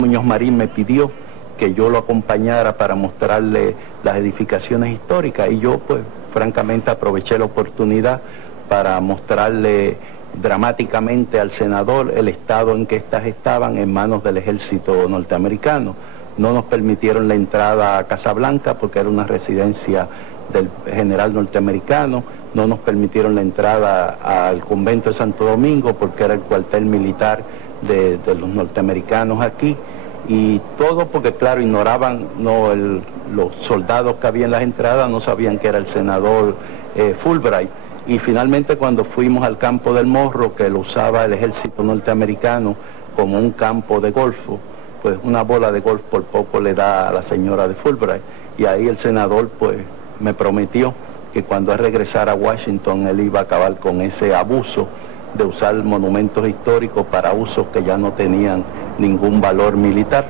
Muñoz Marín me pidió que yo lo acompañara para mostrarle las edificaciones históricas y yo pues francamente aproveché la oportunidad para mostrarle dramáticamente al senador el estado en que éstas estaban en manos del ejército norteamericano. No nos permitieron la entrada a Casablanca porque era una residencia del general norteamericano, no nos permitieron la entrada al convento de Santo Domingo porque era el cuartel militar de los norteamericanos aquí, y todo porque claro ignoraban, los soldados que había en las entradas no sabían que era el senador Fulbright. Y finalmente cuando fuimos al campo del Morro, que lo usaba el ejército norteamericano como un campo de golfo, pues una bola de golf por poco le da a la señora de Fulbright, y ahí el senador pues me prometió que cuando él regresara a Washington él iba a acabar con ese abuso de usar monumentos históricos para usos que ya no tenían ningún valor militar.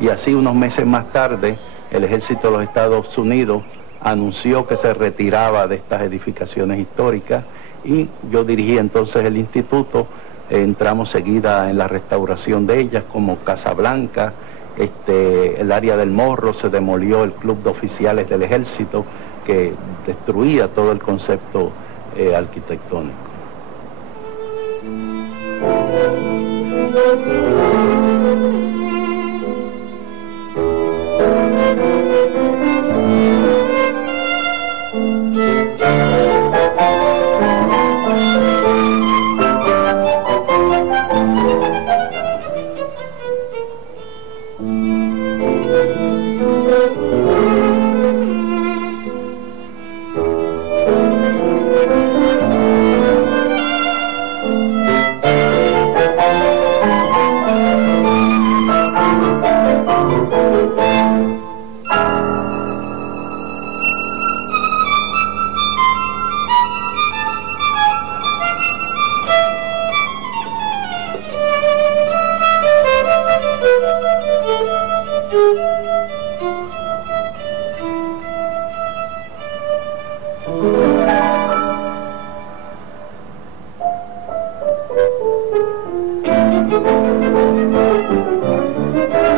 Y así unos meses más tarde el ejército de los Estados Unidos anunció que se retiraba de estas edificaciones históricas y yo dirigí entonces el instituto. Entramos seguida en la restauración de ellas, como Casablanca, el área del Morro, se demolió el club de oficiales del ejército que destruía todo el concepto arquitectónico.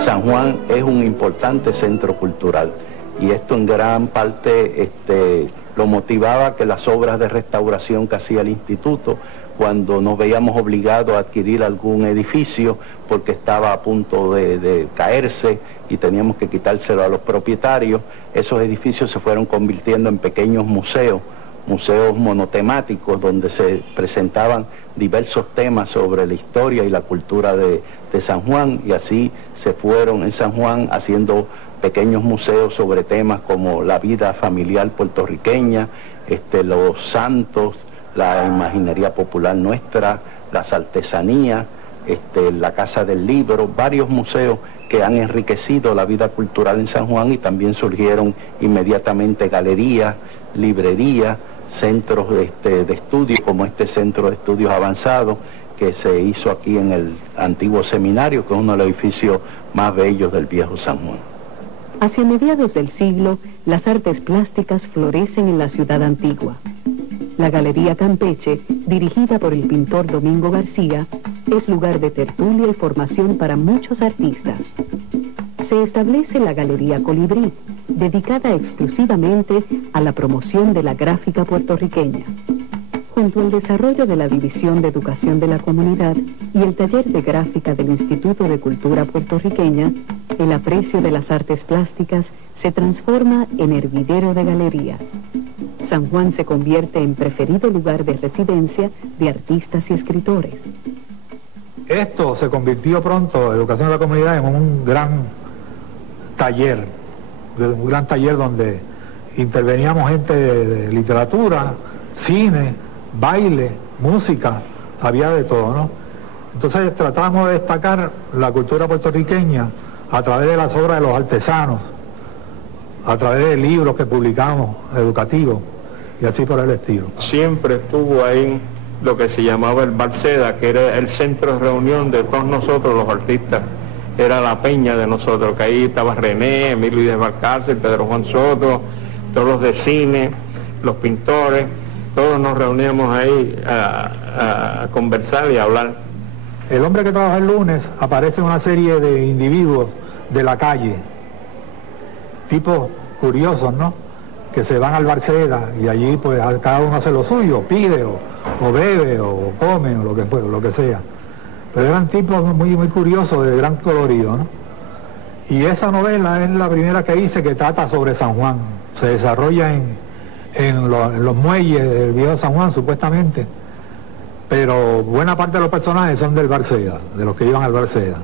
San Juan es un importante centro cultural y esto en gran parte lo motivaba que las obras de restauración que hacía el instituto, cuando nos veíamos obligados a adquirir algún edificio porque estaba a punto de caerse y teníamos que quitárselo a los propietarios, esos edificios se fueron convirtiendo en pequeños museos monotemáticos donde se presentaban diversos temas sobre la historia y la cultura de San Juan, y así se fueron en San Juan haciendo pequeños museos sobre temas como la vida familiar puertorriqueña, los santos, la imaginería popular nuestra, las artesanías, la Casa del Libro, varios museos que han enriquecido la vida cultural en San Juan, y también surgieron inmediatamente galerías, librerías, centros de estudio, como este Centro de Estudios Avanzados que se hizo aquí en el antiguo seminario, que es uno de los edificios más bellos del viejo San Juan. Hacia mediados del siglo, las artes plásticas florecen en la ciudad antigua. La Galería Campeche, dirigida por el pintor Domingo García, es lugar de tertulia y formación para muchos artistas. Se establece la Galería Colibrí, dedicada exclusivamente a la promoción de la gráfica puertorriqueña. Junto al desarrollo de la División de Educación de la Comunidad y el Taller de Gráfica del Instituto de Cultura Puertorriqueña, el aprecio de las artes plásticas se transforma en hervidero de galerías. San Juan se convierte en preferido lugar de residencia de artistas y escritores. Esto se convirtió pronto, Educación de la Comunidad, en un gran taller donde interveníamos gente de literatura, cine, baile, música, había de todo, ¿no? Entonces tratamos de destacar la cultura puertorriqueña a través de las obras de los artesanos, a través de libros que publicamos, educativos, y así por el estilo. Siempre estuvo ahí lo que se llamaba el Balseda, que era el centro de reunión de todos nosotros los artistas. Era la peña de nosotros, que ahí estaba René, Emilio de Valcárcel, Pedro Juan Soto, todos los de cine, los pintores, todos nos reuníamos ahí a conversar y a hablar. el hombre que trabaja el lunes aparece una serie de individuos de la calle, tipos curiosos, ¿no?, que se van al Barceda y allí pues cada uno hace lo suyo, pide o bebe o come o lo que sea. Pero eran tipos muy curiosos, de gran colorido, ¿no? Y esa novela es la primera que hice que trata sobre San Juan. Se desarrolla en los muelles del viejo San Juan, supuestamente. Pero buena parte de los personajes son del Barceda, de los que iban al Barceda.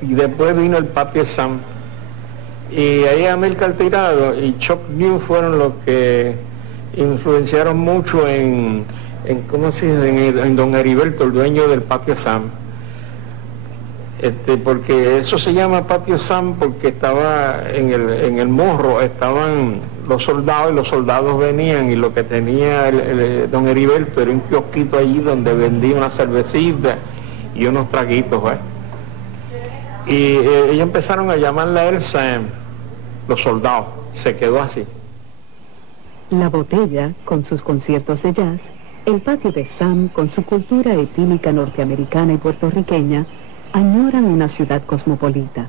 Y después vino el Patio Sam. Y ahí Amílcar Tirado y Chuck New fueron los que influenciaron mucho en ¿cómo se dice? En don Heriberto, el dueño del Patio Sam. Porque eso se llama Patio Sam porque estaba en el morro, estaban los soldados, y los soldados venían, y lo que tenía don Heriberto era un kiosquito allí donde vendía una cervecita y unos traguitos, ¿eh? Y ellos empezaron a llamarla a él Sam, los soldados, se quedó así. La Botella, con sus conciertos de jazz, el Patio de Sam, con su cultura etílica norteamericana y puertorriqueña, añoran una ciudad cosmopolita.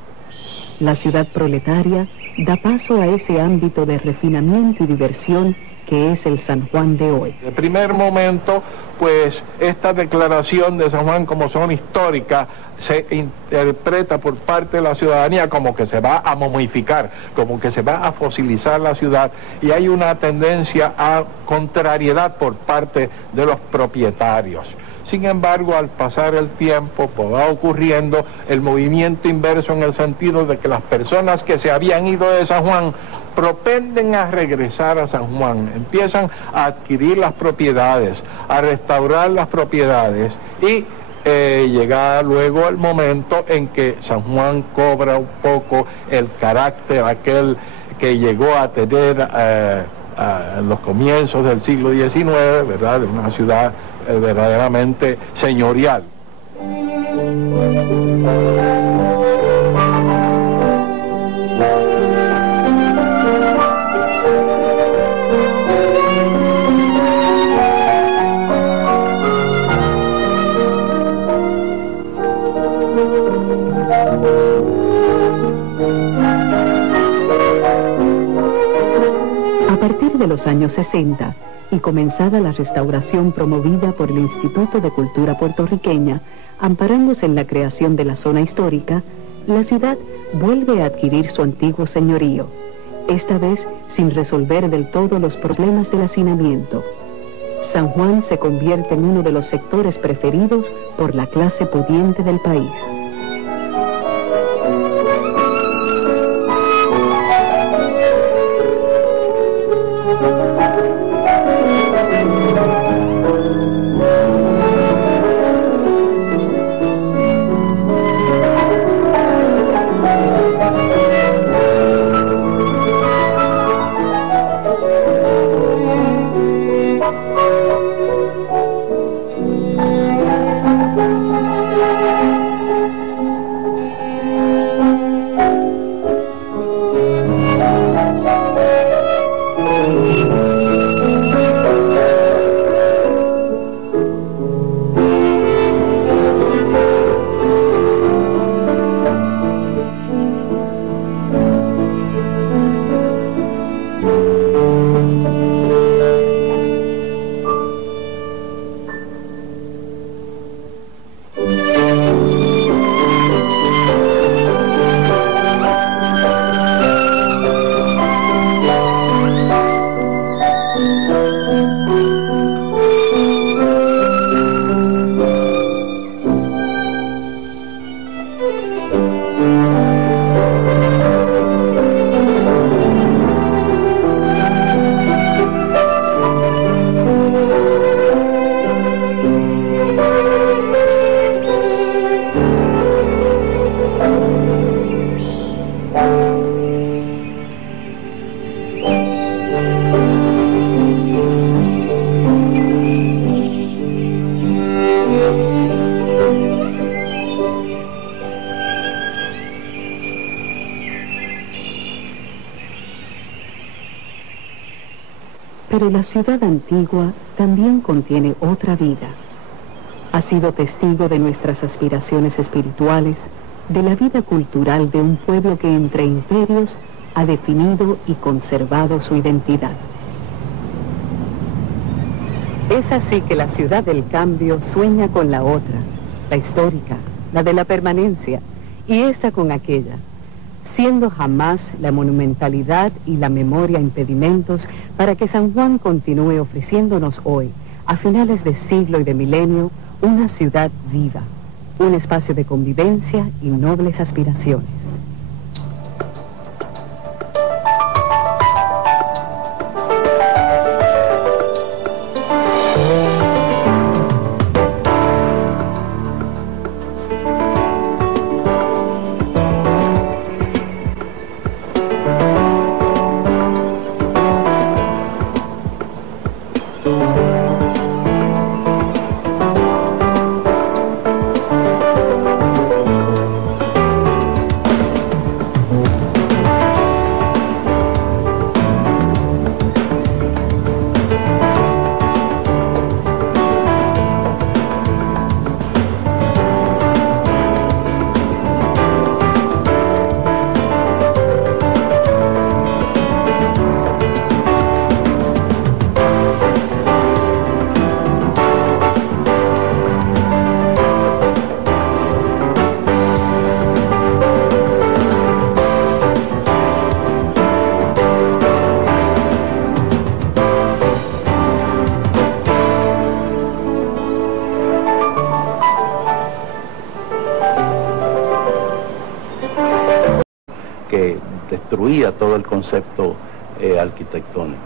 La ciudad proletaria da paso a ese ámbito de refinamiento y diversión que es el San Juan de hoy. En el primer momento, pues, esta declaración de San Juan como zona histórica se interpreta por parte de la ciudadanía como que se va a momificar, como que se va a fosilizar la ciudad, y hay una tendencia a contrariedad por parte de los propietarios. Sin embargo, al pasar el tiempo, pues va ocurriendo el movimiento inverso, en el sentido de que las personas que se habían ido de San Juan propenden a regresar a San Juan, empiezan a adquirir las propiedades, a restaurar las propiedades, y llega luego el momento en que San Juan cobra un poco el carácter aquel que llegó a tener en los comienzos del siglo XIX, ¿verdad?, de una ciudad verdaderamente señorial. A partir de los años 60, y comenzada la restauración promovida por el Instituto de Cultura Puertorriqueña, amparándose en la creación de la zona histórica, la ciudad vuelve a adquirir su antiguo señorío, esta vez sin resolver del todo los problemas del hacinamiento. San Juan se convierte en uno de los sectores preferidos por la clase pudiente del país. Pero la ciudad antigua también contiene otra vida. Ha sido testigo de nuestras aspiraciones espirituales, de la vida cultural de un pueblo que entre imperios ha definido y conservado su identidad. Es así que la ciudad del cambio sueña con la otra, la histórica, la de la permanencia, y esta con aquella, siendo jamás la monumentalidad y la memoria impedimentos para que San Juan continúe ofreciéndonos hoy, a finales de siglo y de milenio, una ciudad viva, un espacio de convivencia y nobles aspiraciones. Que destruía todo el concepto arquitectónico.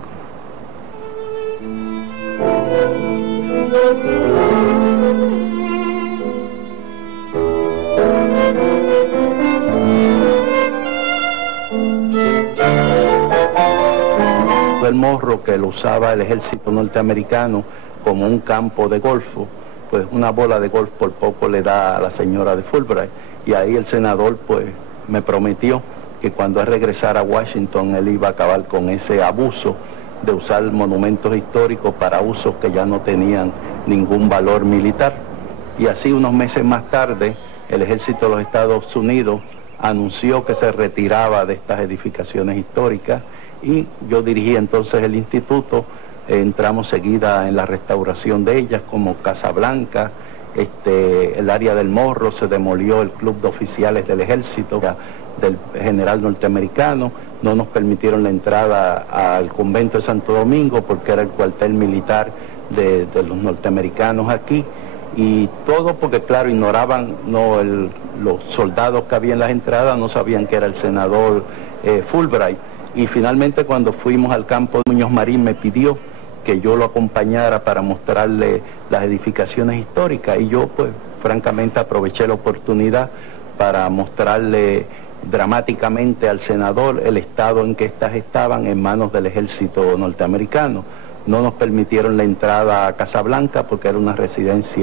El morro, que lo usaba el ejército norteamericano como un campo de golfo, pues una bola de golf por poco le da a la señora de Fulbright, y ahí el senador pues me prometió que cuando él regresara a Washington él iba a acabar con ese abuso de usar monumentos históricos para usos que ya no tenían ningún valor militar. Y así unos meses más tarde el ejército de los Estados Unidos anunció que se retiraba de estas edificaciones históricas y yo dirigí entonces el instituto. Entramos seguida en la restauración de ellas, como Casablanca, el área del Morro, se demolió el club de oficiales del ejército del general norteamericano, no nos permitieron la entrada al convento de Santo Domingo porque era el cuartel militar de los norteamericanos aquí, y todo porque claro, ignoraban, los soldados que había en las entradas no sabían que era el senador Fulbright. Y finalmente cuando fuimos al campo de Muñoz Marín me pidió que yo lo acompañara para mostrarle las edificaciones históricas, y yo pues francamente aproveché la oportunidad para mostrarle dramáticamente al senador el estado en que estas estaban en manos del ejército norteamericano. No nos permitieron la entrada a Casablanca porque era una residencia